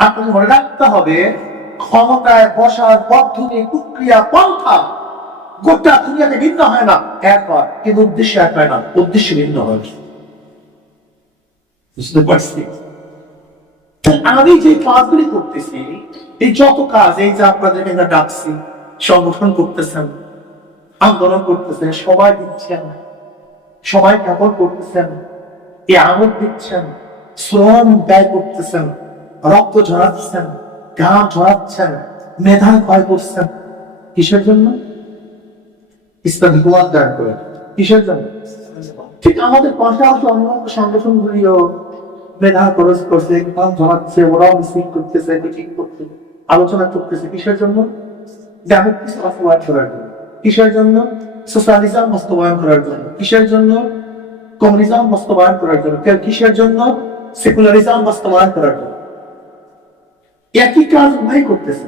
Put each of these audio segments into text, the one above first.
আপনাকে মনে রাখতে হবে, ক্ষমতায় বসার পদ্ধতি, প্রক্রিয়া, পন্থা গোটা দুনিয়াতে ভিন্ন হয় না, এক হয়, কিন্তু উদ্দেশ্য এক হয় না, উদ্দেশ্য ভিন্ন হয়। বুঝতে পারছি? আমি যে কাজগুলি করতেছি, এই যত কাজ, এই যে আপনাদেরকে ডাকছি, সংগঠন করতেছেন, আন্দোলন করতেছেন, সবাই দিচ্ছেন, সবাই কাপড় করতেছেন, এই আমল দিচ্ছেন, শ্রম ব্যয় করতেছেন, রক্ত ঝরাচ্ছেন, ঘাম ঝরাচ্ছেন, মেধা ক্ষয় করছেন, কিসের জন্য? ইসলামিক ওয়ার্ক দাঁড় করে। কিসের জন্য? ঠিক আমাদের পাশাপাশি অন্যান্য সংগঠনগুলিও মেধা খরচ করছে, ঘাম ঝরাচ্ছে, ওরাও মিছিল করতেছে, মিটিং করছে, আলোচনা করতেছে, কিসের জন্য? ডেমোক্রেসি বাস্তবায়ন করার জন্য। কিসের জন্য? সোশ্যালিজম বাস্তবায়ন করার জন্য। কিসের জন্য? কমিউনিজম বাস্তবায়ন করার জন্য। কিসের জন্য? সেকুলারিজম বাস্তবায়ন করার জন্য। একই কাজ উভয় করতেছে।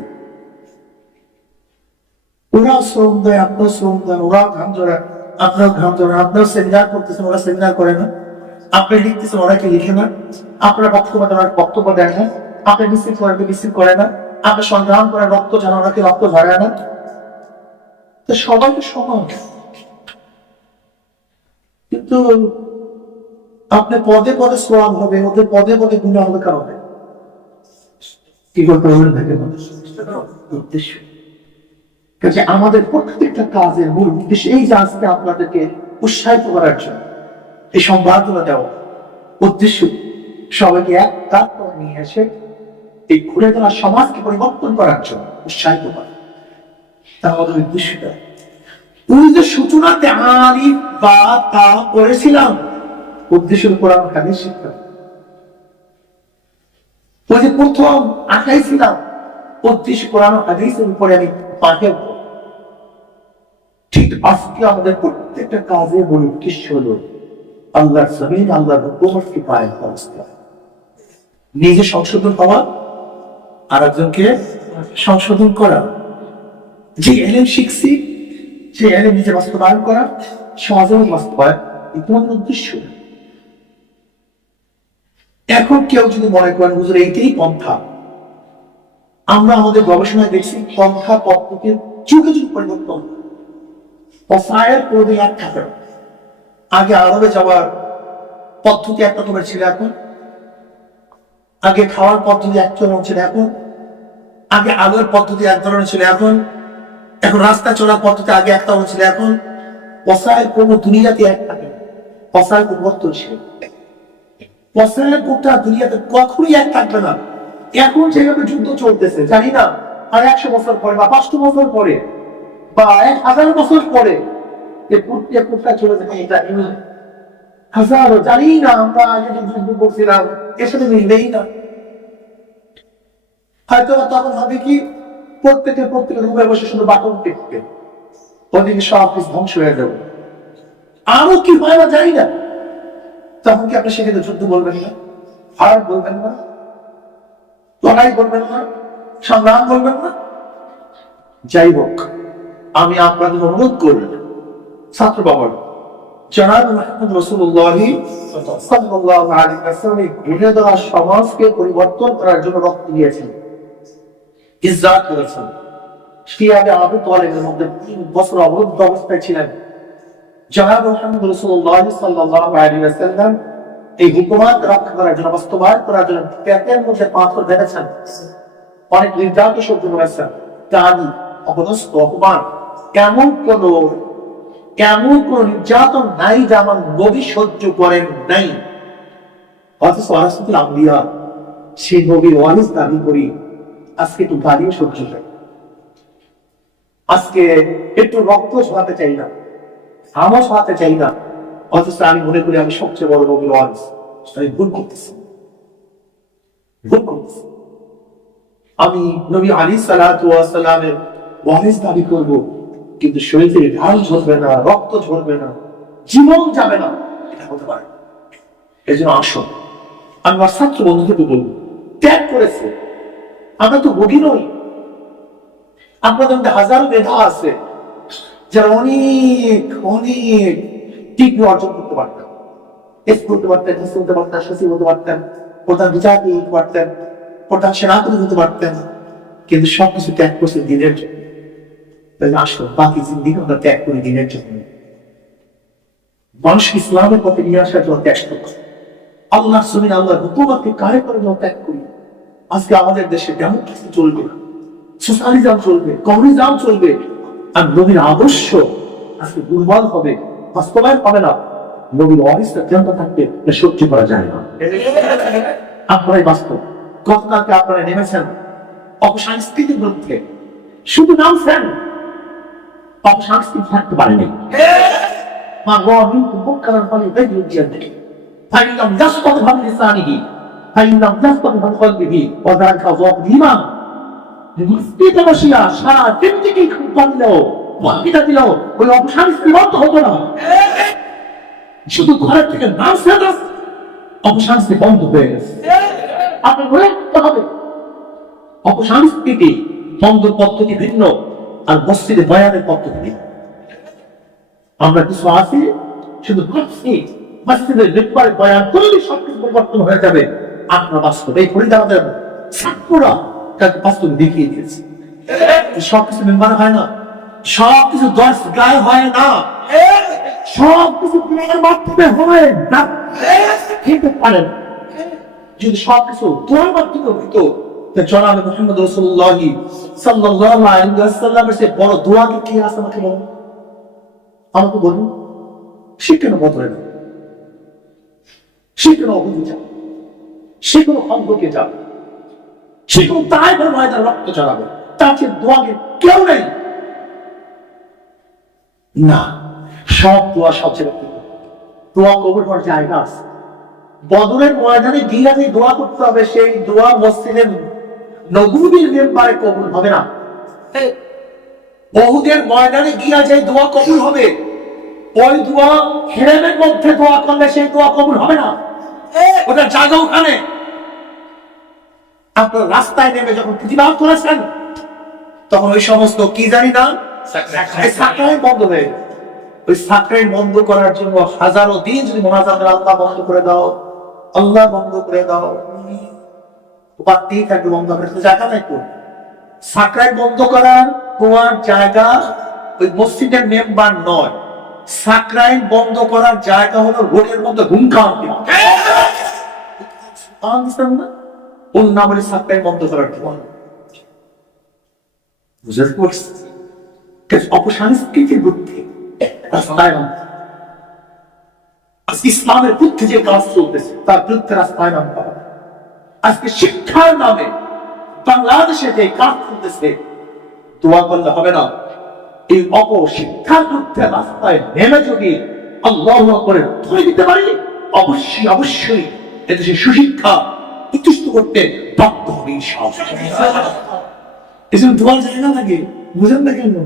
ওরাও শ্রম দেয়, আপনার শ্রম দেন, ওরাও ঘাম ঝরায়, আপনার ঘাম ঝরায়, আপনার সেমিনার করতেছেন, ওরা সেমিনার করে না, আপনি লিখতেছেন, ওরা কি লিখে না, আপনার বক্তব্য দেন, ওরা বক্তব্য দেয় না, আপনি মিছিল করেন, মিছিল করে না, আপনি সংগ্রাম করে রক্ত ঝরান, ওরা কি রক্ত ঝরায় না? তো সবাইকে সমান। কিন্তু আপনি পদে পদে শ্রম হবে, ওদের পদে পদে গুণা হবে কারণে কি করতে হবে দেখে উদ্দেশ্য। কাজে আমাদের প্রত্যেকটা কাজের মূল উদ্দেশ্য এই যে আজকে আপনাদেরকে উৎসাহিত করার জন্য এই সংবাদগুলো দেওয়া, উদ্দেশ্য সবাইকে এক কাজ করে নিয়ে এসে এই ঘুরে দেওয়া সমাজকে পরিবর্তন করার জন্য উৎসাহিত করা, তা আমাদের উদ্দেশ্যটা। ওই যে সূচনাতে আলিফ বা তা করেছিলাম, উদ্দেশ্যের উপর আমার হাদিস শিক্ষা। ওই যে প্রথম আঁকাইছিলাম, উদ্দেশ্য কোরআন হাদিসের উপরে আমি পাঠে। ঠিক আজকে আমাদের প্রত্যেকটা কাজে মূল উদ্দেশ্য হলো আল্লাহর জমিন, আল্লাহর হুকুমকে পায় অবস্থা, নিজে সংশোধন হওয়া, আর একজনকে সংশোধন করা। যে এলেম শিখছি, সে এলেম নিজে বাস্তবায়ন করা, সমাজের বাস্তবায়ন, এই তোমাদের উদ্দেশ্য। এখন কেউ যদি মনে করেন হুজুর এইটাই পন্থা, আমরা আমাদের গবেষণায় দেখছি পন্থা পদ্ধতির যুগে যুগ পরিবর্তন, অফায়ের পদে এক থাকে। আগে আরবে যাওয়ার পদ্ধতি এক রকমের ছিল, এখন আগে খাওয়ার পদ্ধতি এক ধরনের ছিল, এখন আগে আলোর পদ্ধতি এক ধরনের ছিল, এখন এখন রাস্তা চলার পদ্ধতি আগে এক ধরনের ছিল, এখন অসায়ের কোনো দুনিয়াতে এক থাকে, অসায়ের পরিবর্তনশীল। অসায়ের গোটা দুনিয়াতে কখনোই এক থাকবে না। এখন যেভাবে যুদ্ধ চলতেছে, জানি না আর 100 বছর পরে বা 500 বছর পরে বা 1000 বছর পরে চলে যাবে, এটা হাজারো জানি না। আমরা আগে যে যুদ্ধ করছিলাম এর সাথে মিলবেই না। হয়তো তখন হবে কি, প্রত্যেকের রুমে বসে শুধু বাটন টিপবে, ওদিকে সব কিছু ধ্বংস হয়ে যাবে। আরো কি হয় না জানি না। তখন কি আপনি সেখানে যুদ্ধ বলবেন না, হার বলবেন না, লড়াই বলবেন না, সংগ্রাম বলবেন না? যাই হোক, আমি আপনাদের অনুরোধ করি, ছাত্র বাবার জনাব মুহাম্মদ রাসূলুল্লাহ সাল্লাল্লাহু আলাইহি ওয়াসাল্লাম ঘুরে দেওয়া সমাজকে পরিবর্তন করার জন্য রক্ত দিয়েছেন, ইজ্জাত করেছেন। শিয়াবে আবু তালেবের মধ্যে 3 বছর অবরুদ্ধ অবস্থায় ছিলেন। জনাব মুহাম্মদ রাসূলুল্লাহ সাল্লাল্লাহু আলাইহি ওয়াসাল্লাম এই হুকুমত রক্ষা করার জন্য, বাস্তবায়ন করার জন্য পেটের মধ্যে পাথর বেঁধেছেন, অনেক নির্যাতন সহ্য করেছেন, গালি, অপদস্থ, অপমান, এমন কোন নির্যাতন নাই যা আমার নবী সহ্য করেন নাই। অথচ ওয়ারাসাতুল আম্বিয়া, সেই নবীর ওয়ারিস দাবি করি, আজকে একটু গালিও সহ্য করি, আজকে একটু রক্ত ঝরাতে চাই না, আমও ছড়াতে চাই না। অথচ আমি মনে করি আমি সবচেয়ে বড় নবীর ওয়ারিস। আমি ভুল করতেছি। আমি নবী আলাইহিস সালাতু ওয়াস সালামের ওয়ারিস দাবি করব, কিন্তু শরীরে ঢাল ঝরবে না, রক্ত ঝরবে না, জীবন যাবে না, এটা হতে পারে। এই জন্য আসুন, আমি আমার ছাত্র বন্ধুদেরকে বলবো, ত্যাগ করেছে, আমরা তো বগি নই। আপনাদের মধ্যে হাজারো মেধা আছে, যারা অনেক অনেক ডিগ্রি অর্জন করতে পারতেন, এস করতে পারতেন, হিস করতে পারতেন, সচিব হতে পারতেন, প্রধান বিচারপতি হতে পারতেন, প্রোডাকশন না করে দিতে পারতেন, কিন্তু সবকিছু ত্যাগ করছে দিনের জন্য। আসো বাকি জিন্দিগি আমরা ত্যাগ করি দিনের জন্য, মানুষ ইসলামের পথে নিয়ে আসার জন্য ত্যাগ করছে। আল্লাহ জমিন আল্লাহর হুকুমতকে কারে করে জন্য ত্যাগ করি। আজকে আমাদের দেশে ডেমোক্রেসি চলবে, সোশ্যালিজম চলবে, কমিউনিজম চলবে, আর নবীর আদর্শ আজকে দুর্বল হবে, বাস্তবায়ন হবে না। নবীর অহিংসা জানতে থাকবে, সহ্য করা যায় না। আপনারাই বাস্তব। গতকালকে আপনারা নেমেছেন অপসংস্কৃতির বিরুদ্ধে, শুধু নামছেন, অপসংস্কৃতি থাকতে পারেনি। শুধু ঘরের থেকে নামছেন, অপসংস্কৃতি বন্ধ হয়ে গেছে। আপনার ঘরে হবে অপসংস্কৃতি বন্ধ পদ্ধতি ভিন্ন, আর মসজিদে বয়ানের পদ্ধতি ভিন্ন। আমরা কিছু আছি শুধু ভাবছি মসজিদের ব্যাপারে বয়ান করলে সবকিছু পরিবর্তন হয়ে যাবে। আপনার বাস্তব এই ফরিদাবাদের ছাত্ররা তাকে বাস্তব দেখিয়ে দিয়েছে। সবকিছু মেম্বার হয় না, সবকিছু 10 গায়ে হয় না, সবকিছু প্লেনের মাধ্যমে হয় না, খেতে পারেন। যদি সবকিছু দোয়ার মাধ্যমে হইতো, জনাবে মুহাম্মদ রাসূলুল্লাহ সাল্লাল্লাহু আলাইহি ওয়াসাল্লামের সে বড় দোয়াকে কি আছে আমাকে বলুন, আমাকে বলুন। সে কেন বদলে না? সে কেন অবুঝে যাবে? সে কোনো অন্ধকে যাবে? সে কোনো তাই বড় ময়দান রক্ত চড়াবে? তার চেয়ে দোয়াকে কেউ নেই না। সব দোয়া সব জায়গায় দোয়া কবুল হওয়ার জায়গা আছে। বদরের ময়দানে গিয়ে যে দোয়া করতে হবে, সেই দোয়া মসজিদের নববীর মেম্বারে কবুল হবে না। উহুদের ময়দানে গিয়া যে দোয়া কবুল হবে, ওই দোয়া হেরেমের মধ্যে দোয়া করলে সেই দোয়া কবুল হবে না। ওটা জায়গা ওখানে। আপনার রাস্তায় নেমে যখন প্রতিবাদ করেছেন, তখন ওই সমস্ত কি জানি না সাকরাইন বন্ধ হয়ে গেছে। ওই সাকরাইন বন্ধ করার জন্য হাজারো দিন যদি মোনাজাত আল্লাহ বন্ধ করে দাও, আল্লাহ বন্ধ করে দাও, বাড়তেই থাকবে, বন্ধ হবে জায়গা নাই। তো সাকরাইন বন্ধ করার তোমার জায়গা ওই মসজিদের মেম্বার নয়, সাকরাইন বন্ধ করার জায়গা হলো রোডের মধ্যে হুঙ্কার দেওয়া। ওর নাম হলে সাকরাইন বন্ধ করার জন্য অপসংস্কৃতির বুদ্ধি রাস্তায় ইসলামের বুদ্ধি যে কাজ চলতেছে তার বিরুদ্ধে রাস্তায় নামতে হবে। আজকে শিক্ষার নামে বাংলাদেশে যে কাজ চলতেছে, দোয়া করলে হবে না। এই অপশিক্ষার বিরুদ্ধে রাস্তায় নেমে যদি আল্লাহু আকবার ধরে দিতে পারি, অবশ্যই অবশ্যই এদেশে সুশিক্ষা প্রতিষ্ঠিত করতে বাধ্য হবে ইনশাআল্লাহ। এসব দোয়ার জায়গা থাকে, বুঝেন না কেন?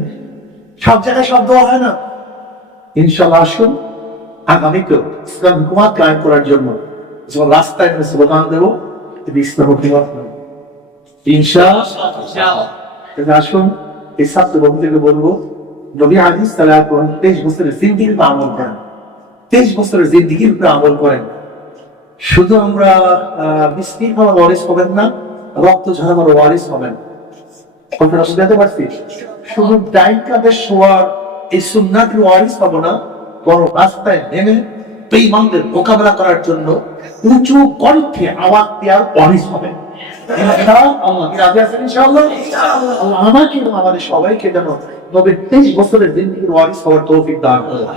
সব জায়গায় সব দোয়া হয় না। ইনশাআল্লাহ আসুন আগামীতে ইসলাম হুকুমত কায়েম করার জন্য যখন রাস্তায় নেমে স্লোগান দেবো, ইসলাম হুকুমত ইনশাআল্লাহ। আসুন এই ছাত্র বন্ধুদেরকে বলবো, নবী হাদিস সাল্লাল্লাহু আলাইহি ওয়াসাল্লাম 23 বছরের জিন্দেগির উপর আমল করেন, 23 বছরের জিন্দেগির উপর আমল করেন। শুধু আমরা মিষ্টি খাওয়ার ওয়ারিস হবেন না, রক্ত ঝরাবার ওয়ারিস হবেন। কথাটা বুঝতে পারছি? শুধু ডাইন কাঁধে শোয়ার এই সুন্নাতের ওয়ারিস হবো না, বড় রাস্তায় নেমে বেঈমানদের মোকাবেলা করার জন্য উঁচু কণ্ঠে আওয়াজ দেওয়ার ওয়ারিস হবেন। আমাকে এবং আমাদের সবাইকে যেন নবীর 23 বছরের জিন্দেগির ওয়ারিস হওয়ার তৌফিক দান করেন।